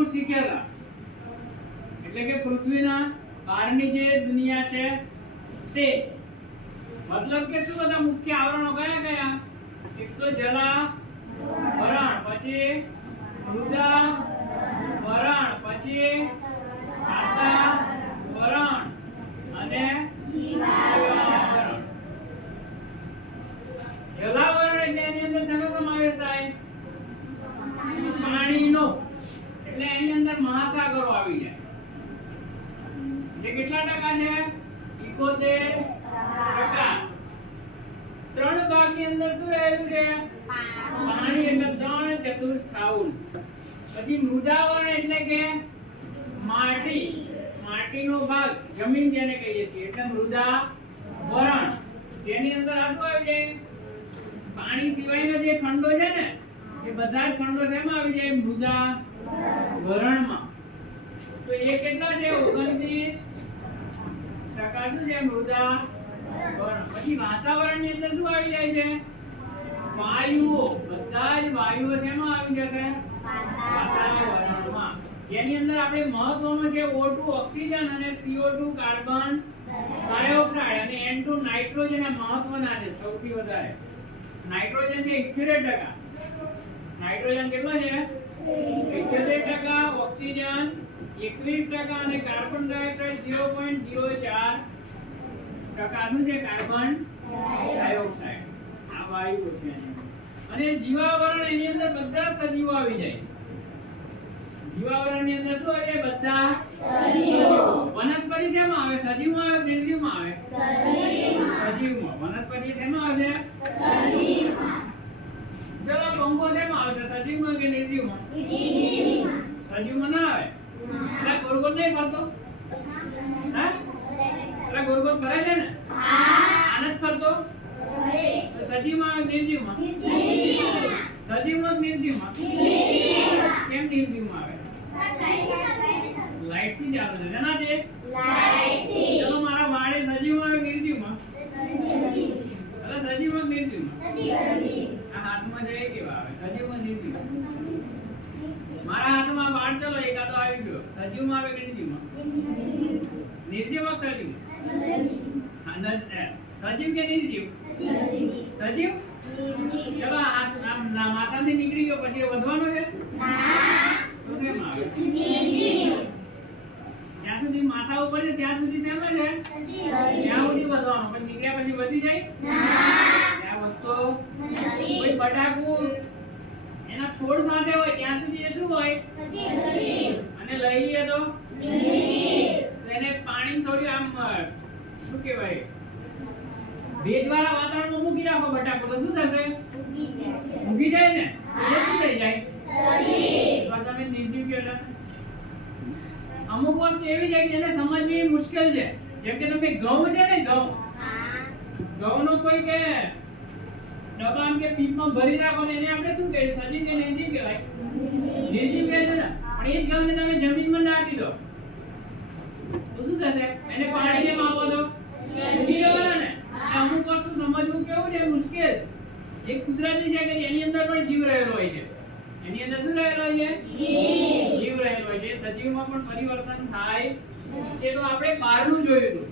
ઘણું શીખેલા, એટલે કે પૃથ્વીના બહારની જે દુનિયા છે તે, મતલબ કે શું બધા મુખ્ય આવરણો કયા કયા? એક તો જલાવરણ, પછી મૃદાવરણ, પછી વાતાવરણ અને જીવાવરણ. જલાવરણ એટલે એની અંદર શેનો સમાવેશ થાય? પાણીનો. એટલે એની અંદર મહાસાગરો આવી જાય. જે કેટલા ટકા છે? 71%. ત્રણ ભાગની અંદર શું રહેલું છે? પાણી, એટલે 3/4. પછી મૃદાવરણ એટલે કે માટી, માટીનો ભાગ, જમીન જેને કહીએ છીએ, એટલે મૃદાવરણ. જેની અંદર આ શું આવી જાય? પાણી સિવાયના જે ખંડો છે ને, એ બધા જ ખંડો શેમાં આવી જાય? મૃદાવરણમાં. તો એ કેટલા છે? 29% શું છે? મૃદાવરણ. પછી વાતાવરણની અંદર શું આવી જાય છે? વાયુઓ. બધા જ વાયુઓ શેમાં આવી જશે? વાતાવરણમાં. જેની અંદર આપણે મહત્વનું છે O2 ઓક્સિજન અને CO2 કાર્બન ડાયોક્સાઇડ અને N2 નાઇટ્રોજન. મહત્વના છે સૌથી વધારે. નાઇટ્રોજન છે 71%. નાઇટ્રોજન કેટલો છે? 71%. ઓક્સિજન 21% અને કાર્બન ડાયોક્સાઇડ 0.04% શું છે? Carbon dioxide. આ વાયુઓ છે. અને જીવાવરણ, એની અંદર બધા સજીવો આવી જાય. જીવાવરણની અંદર શું આવે? બધા સજીવો. વનસ્પતિ શેમાં આવે? સજીવમાં આવે કે નિર્જીવમાં આવે? સજીવમાં. વનસ્પતિ શેમાં આવે? સજીવમાં. ચલો પંખો શેમાં આવે? સજીવમાં કે નિર્જીવમાં? સજીવમાં ના આવે. એટલે ગોળગોળ નહીં ફરતો? હા, એટલે ગોળગોળ ફરે છે ને? આનંદ ફરતો? સજીવમાં આવે નિર્જીવમાં? સજીવમાં કે નિર્જીવમાં? કેમ નિર્જીવમાં આવે? લાઈટ થી ચાલે છે. એના છે લાઈટ થી. ચલો મારા વાળે સજીવમાં આવે નિર્જીવમાં? એટલે સજીવમાં કે નિર્જીવમાં? આ હાથમાં જે કેવા આવે? સજીવમાં નિર્જીવમાં? મારા હાથમાં વાળ, ચલો એકાદો આવી ગયો, સજીવમાં આવે કે નિર્જીવમાં? નિર્જીવમાં કે સજીવમાં? સજીવ કે નિર્જીવ? સજીવ. ચલો હાથ આમ માથાથી નીકળી ગયો પછી વધવાનો છે? તો શેમાં આવે? જ્યાં સુધી માથા ઉપર છે ત્યાં સુધી શેમાં છે? ત્યાં સુધી વધવાનો. પણ નીકળ્યા પછી વધી જાય? ત્યાં વધતો નથી. કોઈ બટાકુ એના છોડ સાથે હોય ત્યાં સુધી એ શું હોય? અને લઈ લઈએ તો એને પાણી થોડી આમ શું કહેવાય, ભેજવાળા વાતાવરણમાં મૂકી રાખો બટાકો તો શું થશે? ઉગી જાય ને. એ શું થઈ જાય? તો તમે નિર્જીવ કહો. અમુક વસ્તુ એવી છે કે જેને સમજવી મુશ્કેલ છે. જેમ કે તમે ઘઉં છે ને, ઘઉંનો કોઈ કે ડબ્બામાં કે પીપમાં ભરી રાખો ને એને આપણે શું કહીએ? સજીવ કે નિર્જીવ કહેવાય? નિર્જીવ કહે છે ને. પણ એ જ ઘઉંને તમે જમીનમાં નાખી દો તો શું થશે? એને પાણીને આપો તો ઉગી જવાના ને. અમુક વસ્તુ સમજવું કેવું છે? મુશ્કેલ. એક કુદરતી છે કે એની અંદર પણ જીવ રહેલો હોય છે. એની અંદર શું રહેલો હોય છે? જીવ રહેલો હોય છે. સજીવમાં પણ પરિવર્તન થાય છે. તો આપણે બહારનું જોયું હતું,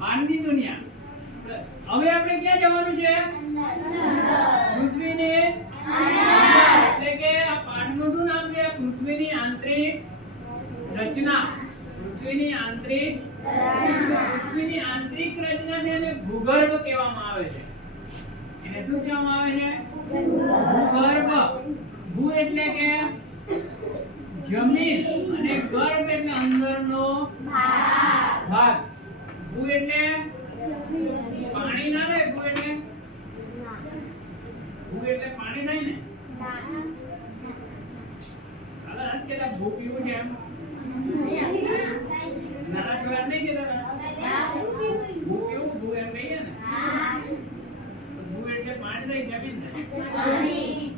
બહારની દુનિયા. હવે આપણે ક્યાં જવાનું છે? પૃથ્વીની અંદર. એટલે કે આ પાઠનું શું નામ છે? પૃથ્વીની આંતરિક રચના. પૃથ્વીની આંતરિક રચના છે અને ભૂગર્ભ કહેવામાં આવે છે. એને શું કહેવામાં આવે છે? ભૂગર્ભ. ભૂ એટલે કે જમીન અને ગર્ભ એટલે અંદરનો ભાગ. ભૂ એટલે પાણી ના રે. ભૂ એટલે પાણી થાય ને. હાલા કેતા ભૂ પીવું છે એમ નાના છોકરા નહીં કેતા ભૂ પીવું? ભૂ એમ કહીએ ને. ભૂ એટલે પાણી નહીં, જમીન નહીં.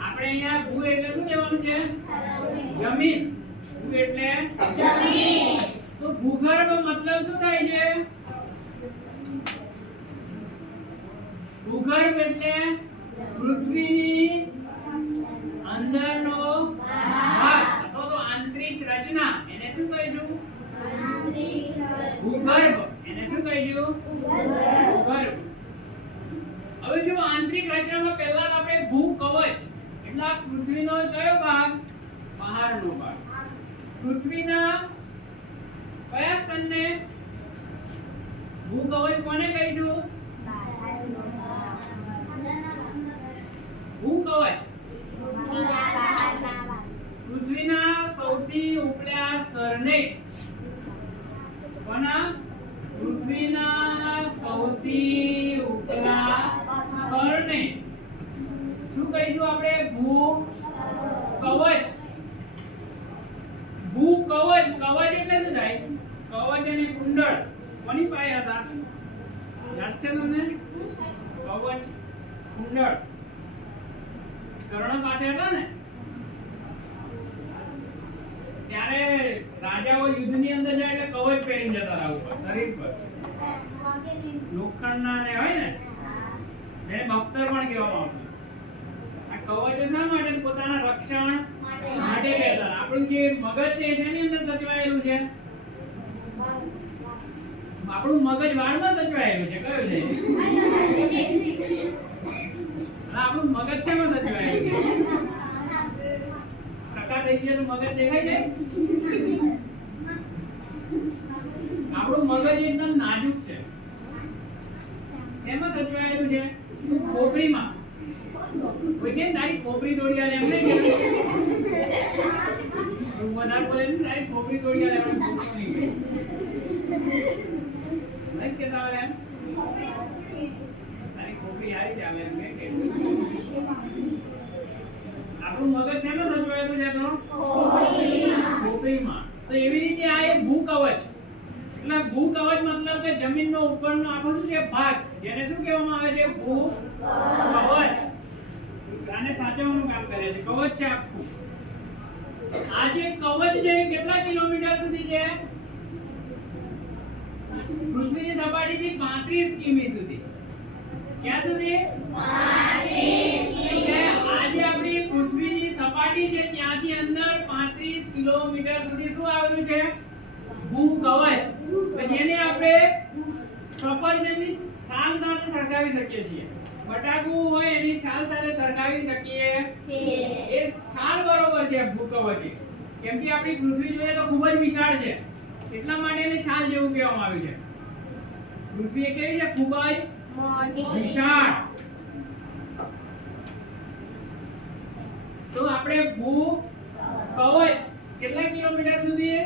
આપણે અહીંયા ભૂ એટલે શું લેવાનું છે? જમીન. ભૂ એટલે જમીન. તો ભૂગર્ભ મતલબ શું થાય છે? ભૂગર્ભ એટલે પૃથ્વીની અંદરનો ભાગ અથવા તો રચના એને શું કહીશું? ભૂગર્ભ. એને શું કહીશું? ભૂગર્ભ. હવે જો આંતરિક રચનામાં પહેલા આપણે ભૂકવચ એટલે આ પૃથ્વીનો કયો ભાગ? બહારનો ભાગ. પૃથ્વીના કયા સ્તરને ભૂકવચ કોને કહીશું? ભૂકવચ પૃથ્વીના સૌથી ઉપલા સ્તરને કોના? પૃથ્વીના સૌથી ઉપલા સ્તરને શું કહીશું આપણે? ભૂકવચ. ભૂકવચ. કવચ એટલે શું થાય? કવચ અને કુંડળ કોની પાસે હતા? યાદ છે તમને? કવચ કુંડળ કર્ણ પાસે હતા ને? ત્યારે રાજાઓ યુદ્ધની અંદર જાય એટલે કવચ પહેરીને જતા હતા ઉપર શરીર પર. લોખંડના ને હોય ને જેને બખ્તર પણ કહેવામાં આવતું. આ કવચ શા માટે? પોતાના રક્ષણ માટે પહેરતા. આપણું જે મગજ છે એની અંદર સચવાયેલું છે. આપણું મગજ વાળમાં સચવાયેલું છે. કયું છે? આપણું મગજ શેમાં સચવાયેલું છે? પ્રકાર થઈ ગયો તો મગજ દેખાય છે? આપણું મગજ એકદમ નાજુક છે. શેમાં સચવાયેલું છે? ખોપરીમાં. કોઈ કે તારી ખોપરી તોડી આલે એમ નહીં કે વધારે બોલે ને તારી ખોપરી તોડી આલે એમ નહીં કેતા આવે એમ તારી ખોપરી હારી જ આવે એમ કે આપણું મગજ શેમાં સચવાયેલું છે? તો ખોપરીમાં. તો એવી રીતે આ એક ભૂકવચ. એટલે ભૂકવચ મતલબ કે જમીનનો ઉપરનો આખો શું છે? ભાગ, જેને શું કહેવામાં આવે છે? ભૂકવચ. આને સાચવવાનું કામ કરે છે. કવચ છે આખું. આ જે કવચ છે કેટલા કિલોમીટર સુધી છે? પૃથ્વીની સપાટીથી 35 કિમી સુધી. ક્યાં સુધી? 35 કિમી. આ જે આપણી પૃથ્વીની સપાટી છે ત્યાંથી અંદર 35 કિલોમીટર સુધી શું આવેલું છે? ભૂકવચ. જેને આપણે સફરજનની છાલ સાથે સળગાવી શકીએ છીએ. બટાકું હોય એની છાલ સાથે સળગાવી શકીએ છીએ. એ છાલ બરોબર છે ભૂકવચ. કેમ કે આપણી પૃથ્વી જોઈએ તો ખૂબ જ વિશાળ છે. એટલા માટે એને છાલ જેવું કહેવામાં આવ્યું છે. પૃથ્વી એ કેવી છે? ખૂબ જ વિશાળ. તો આપણે ભૂકવચ કેટલા કિલોમીટર સુધી?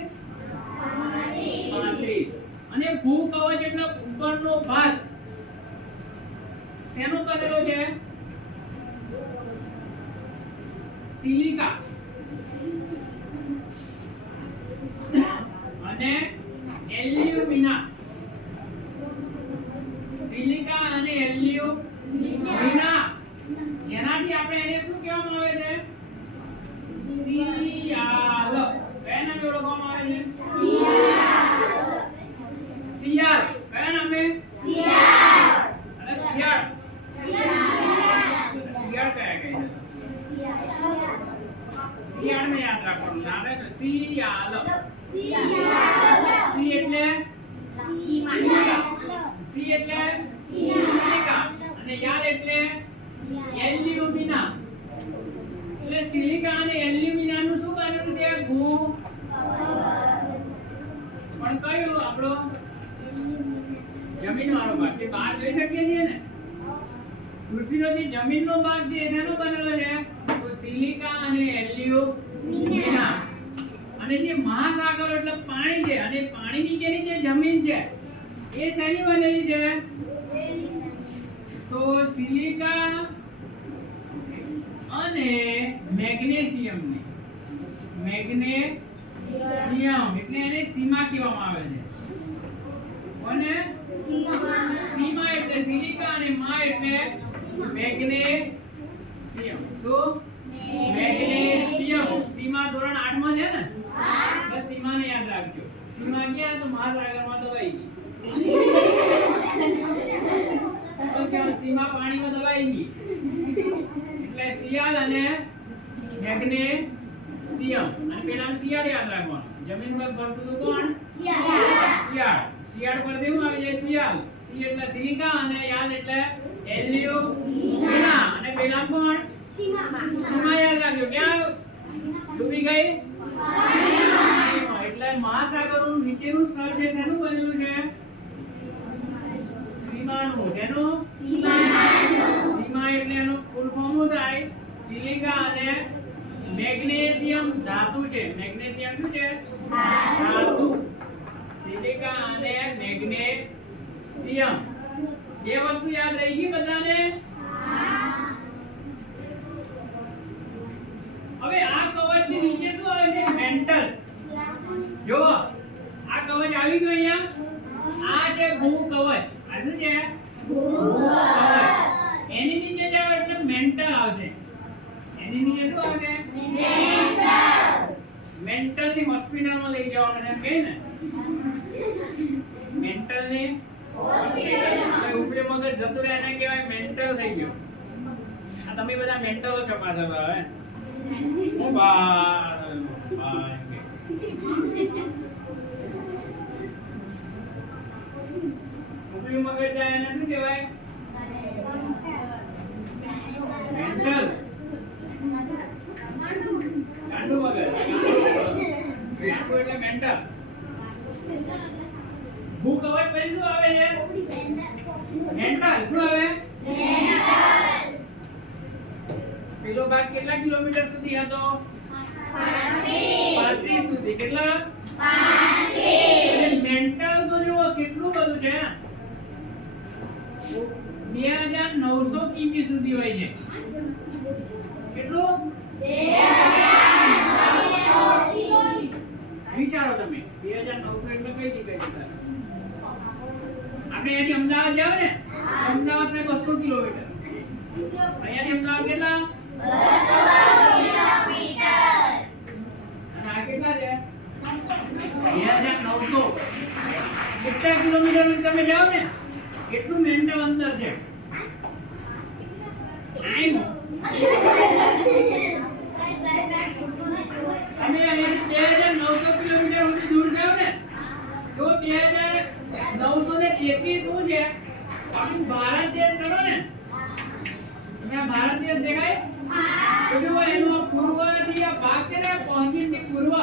35. અને ભૂકવચ એટલે ઉપરનો ભાગ શેનો બનેલો છે? સિલિકા અને એલ્યુમિના. સિલિકા અને એલ્યુમિના જેનાથી આપણે એને શું કહેવામાં આવે છે? સિયાલ. કયા નામે ઓળખવામાં આવે છે? સિયાલ. કયા નામે? સિયાળ. અને શિયાળ. શિયાળ કયા કહે? શિયાળને યાદ રાખવાનું. નામે તો શિયાળ. સી એટલે સીમા. સી એટલે સિલિકા અને યાળ એટલે એલ્યુમિના. એટલે સિલિકા અને એલ્યુમિના નું શું બનેલું છે? પણ કયું આપણો જમીન વાળો ભાગ જે બહાર જોઈ શકીએ છીએ ને? પૃથ્વીનો જે જમીનનો ભાગ છે શેનો બનેલો છે? તો સિલિકા અને એલ્યુમિના. અને જે મહાસાગરો એટલે પાણી છે અને પાણી નીચેની જે જમીન છે એ શેની બનેલી છે? તો સિલિકા અને મેગ્નેશિયમની. મેગ્નેશિયમ એટલે એને સીમા કહેવામાં આવે છે. કોને? સીમા એટલે સિલિકા અને મા એટલે મેગ્નેશિયમ. તો મેગ્નેશિયમ. સીમા ધોરણ 8 માં છે ને? બસ સીમાને યાદ રાખજો. સીમા ગયા તો મહાસાગરમાં દબાઈ ગઈ. ઓકે, સીમા પાણીમાં દબાઈ ગઈ. એટલે સિયાલ અને મેગ્નેશિયમ. અને પેલાનું સિયાળ યાદ રાખવાનું. જમીન પર ફરતું હતું કોણ? શિયાળ. શિયાળ પર દેવું આવી જાય શિયાળ. સી એટલે સિલિકા અને યાદ એટલે એલ્યુમિના અને પેલા કોણ? સીમા યાદ રાખજો. ક્યાં ડૂબી ગઈ? એટલે મહાસાગરનું નીચેનું સ્તર છે શેનું બનેલું છે? સીમાનું. શેનું? સીમા એટલે એનું ફૂલ ફોર્મ થાય સિલિકા અને મેગ્નેશિયમ ધાતુ છે. મેગ્નેશિયમ શું છે? ધાતુ. સિલિકા અને મેગ્નેશિયમ બે વસ્તુ યાદ રહી ગઈ બધાને? હવે આ કવચની નીચે શું આવે છે? મેન્ટલ. જો આ કવચ આવી ગયું અહીંયા. આ છે ભૂ કવચ. આ શું છે? ભૂ કવચ. એની નીચે જાવ એટલે મેન્ટલ આવશે. એની નીચે શું આવશે? મેન્ટલ ની હોસ્પિટલમાં લઈ જવાનું છે કે ને? મેન્ટલ ની હોસ્પિટલ. ઉપરે મગજ જતું રહે એને કહેવાય મેન્ટલ થઈ ગયો. આ તમે બધા મેન્ટલ છો પાછા હવે. ઓ બા ઉપરી મગજ જાય એને શું કહેવાય? મેન્ટલ. ગાંડુ મગજ. ગાંડુ એટલે મેન્ટલ. ભૂ કવચ પછી શું આવે છે? મેન્ટલ. શું આવે? પેલો ભાગ કેટલા કિલોમીટર સુધી હતો? 35 સુધી. કેટલા? 35. મેન્ટલ તો જુઓ કેટલું બધું છે. 2900 કિમી સુધી હોય છે. કેટલું? 2900. વિચારો તમે 2900 એટલે કઈ જગ્યાએ? આપણે અહીંયાથી અમદાવાદ જાવ ને, અમદાવાદ ને 200 કિલોમીટર. અહીંયાથી અમદાવાદ કેટલા? 200 કિલોમીટર. અને આ કેટલા છે? 2900. કેટલા કિલોમીટર તમે જાવ ને કેટલું મેન્ટલ અંદર છે. ટાઈમ તમે અહીંયાથી 2900 કિલોમીટર સુધી દૂર જાવ ને તો 2933 શું છે? આખું ભારત દેશ કરો ને. તમે આ ભારત દેશ દેખાય? તો જો એનો પૂર્વથી આ ભાગ છે ને પશ્ચિમથી પૂર્વ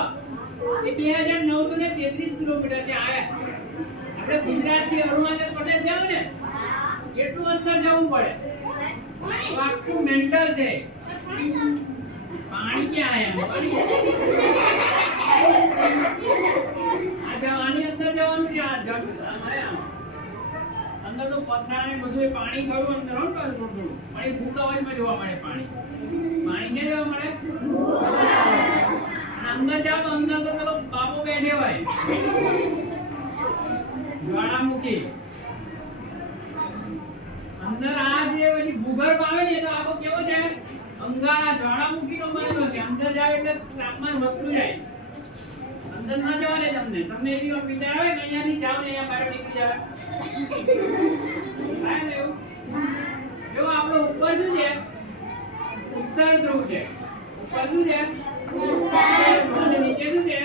એ 2933 કિલોમીટર છે. આયા આપણે ગુજરાતથી અરુણાચલ પ્રદેશ જાવ ને કેટલું અંતર જવું પડે? આખું મેન્ટલ છે. પાણી ક્યાં આયા? આની અંદર જવાનું છે. આ જગ અંદર તો પથરા ને બધું એ પાણી ખરું અંદર હો થોડું થોડું. પણ એ ભૂ કવચમાં જોવા મળે પાણી. પાણી ક્યાં જોવા મળે? અંદર જાવ તો અંદર તો પેલો બાપો બેઠે હોય જ્વાળામુખી. અંદર આ જે પછી ભૂગર્ભ આવે ને તો આખો કેવો છે? અંગારા જ્વાળામુખીનો બનેલો છે. અંદર જાવ એટલે તાપમાન વધતું જાય. અંદર ના જવા દે તમને. તમને એવી વાર વિચાર આવે કે અહીંયાથી જાવ ને અહીંયા બહાર નીકળી જાય. થાય ને એવું? જો આપણો ઉપર શું છે? ઉત્તર ધ્રુવ છે. ઉપર શું છે? અને નીચે શું છે?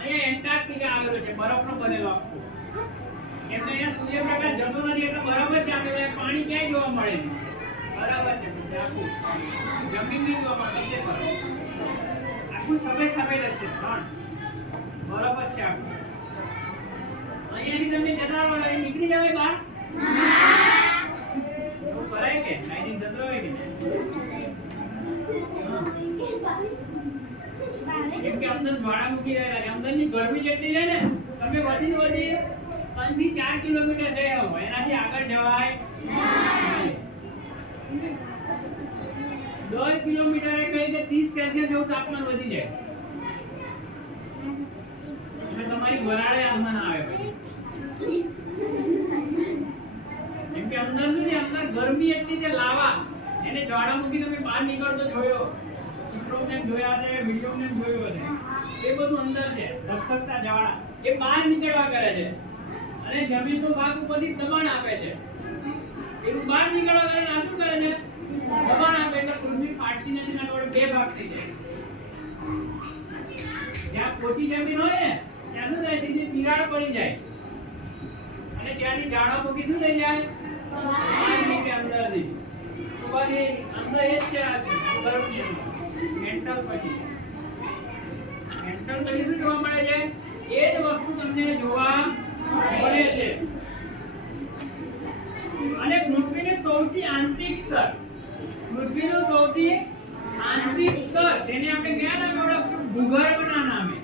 અહીંયા એન્ટાર્કટિકા આવેલો છે. બરફનો બનેલો આખો. કેમ કે અહીંયા સૂર્યપ્રકાશ જતો નથી એટલે બરફ જ ચાલે. પાણી ક્યાંય જોવા મળે નહીં. બરાબર છે. આખું જમીન ની જોવા મળે. આખું સફેદ સફેદ જ છે. બરફ જ છે આખું. અહીંયાથી તમે જતા રહો નીકળી જવાય બહાર? એવું કરાય કે અહીંથી જતો હોય કે કેમ કે અંદર જ્વાળામુખી રહેલા છે. અંદરની ગરમી જેટલી છે ને તમે વધી 3 થી 4 કિલોમીટર જઈ આવો. એનાથી આગળ જવાય નહીં. 10 કિલોમીટરે કઈ કે 30 સેલ્સિયસ જેવું તાપમાન વધી જાય. એટલે તમારી વરાળે આમાં ના આવે પછી. કેમ કે અંદર શું છે? અંદર ગરમી એટલી છે. લાવા એને જ્વાળામુખી તમે બહાર નીકળતો જોયો, ચિત્રોને જોયા છે, વિડીયોને જોયો છે. એ બધું અંદર છે. ધગધગતા જ્વાળા એ બહાર નીકળવા કરે છે અને જમીનનો ભાગ ઉપરથી દબાણ આપે છે. એવું બહાર નીકળવા કરે આ શું કરે છે? દબાણ આપે એટલે પૃથ્વી ફાટતી નથી. ના બે ભાગ થઈ જાય. જ્યાં પોચી જમીન હોય ને ત્યાં શું થાય સીધી તિરાડ પડી જાય અને ત્યાંની ઝાડા પોકી શું થઈ જાય બહાર નીકળે અંદરથી તો પછી અંદર એ જ છે આ ગર્ભની અંદર મેન્ટલ પછી શું જોવા મળે છે એ જ વસ્તુ તમને જોવા મળે છે અને પૃથ્વીનું સૌથી આંતરિક સ્તર પૃથ્વીનું સૌથી આંતરિક સ્તર તેને આપણે કયા નામે ઓળખશું ભૂગર્ભના નામે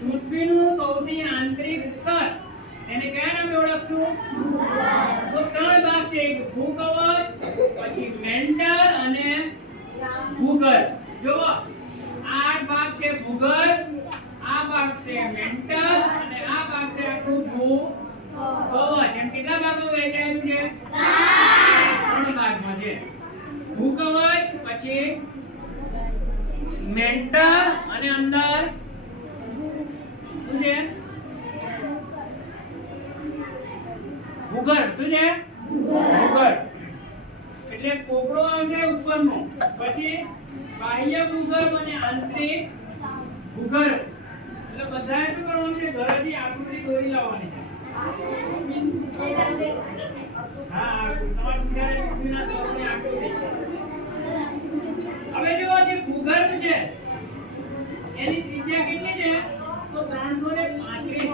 પૃથ્વીનું સૌથી આંતરિક સ્તર એને કયા નામે ઓળખશું તો ત્રણ ભાગ છે એક ભૂકવચ પછી મેન્ટલ અને ભૂગર્ભ જો આ ભાગ છે ભૂગર્ભ આ ભાગ છે મેન્ટલ અને આ ભાગ છે આખું ભૂકવચ એમ કેટલા ભાગો વહેંચાયેલું છે ત્રણ ભાગમાં છે ભૂકવચ પછી મેન્ટલ અને અંદર શું છે ભૂગર્ભ શું છે ભૂગર્ભ એટલે પોપડો આવશે ઉપરનો પછી બાહ્ય ભૂગર્ભ અને આંતરિક ભૂગર્ભ એટલે બધાએ શું કરવાનું છે ઘરેથી આકૃતિ દોરી લાવવાની છે હા તમારા બિચારા પૃથ્વીના સ્તરની આકૃતિ હવે જો જે ભૂગર્ભ છે એની ત્રિજ્યા કેટલી છે તો 335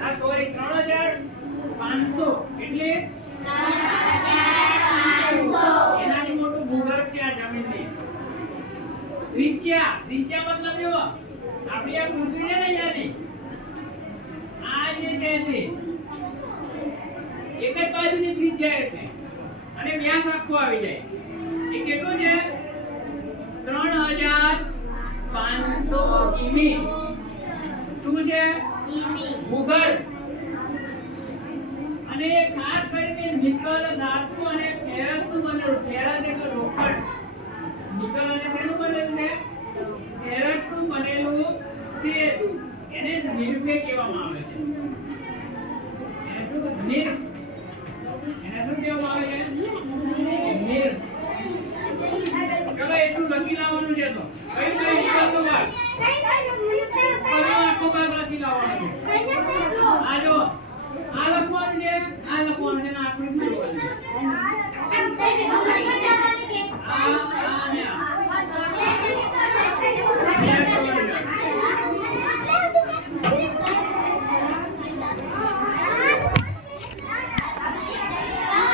આ સોરી 3500 એટલે 3500 એનાથી મોટું ભૂગર્ભ છે આ જમીનની ત્રિજ્યા મતલબ જો આપણી આ પૃથ્વી છે ને યાની આ જે છે તે એક જ બાજુની ત્રિજ્યા છે અને વ્યાસ આખો આવી જાય એ કેટલું છે 3500 કિમી શું છે ભૂગર્ભ અને ખાસ કરીને નિકલ ધાતુ અને ફેરસ નું બનેલું ફેરસ એટલે લોખંડ નિકલ અને શેનું બનેલું છે ફેરસ નું બનેલું છે એને નિર્ભે કહેવામાં આવે છે એને શું કહેવામાં આવે છે નિર્ભ ચલો એટલું લખી લાવવાનું છે તો કઈ નિકલનો ભાગ આખો ભાગ લખી લાવવાનો છે આ જો આ લખવાનું છે આ લખવાનું છે ને આકૃતિ જોવાની છે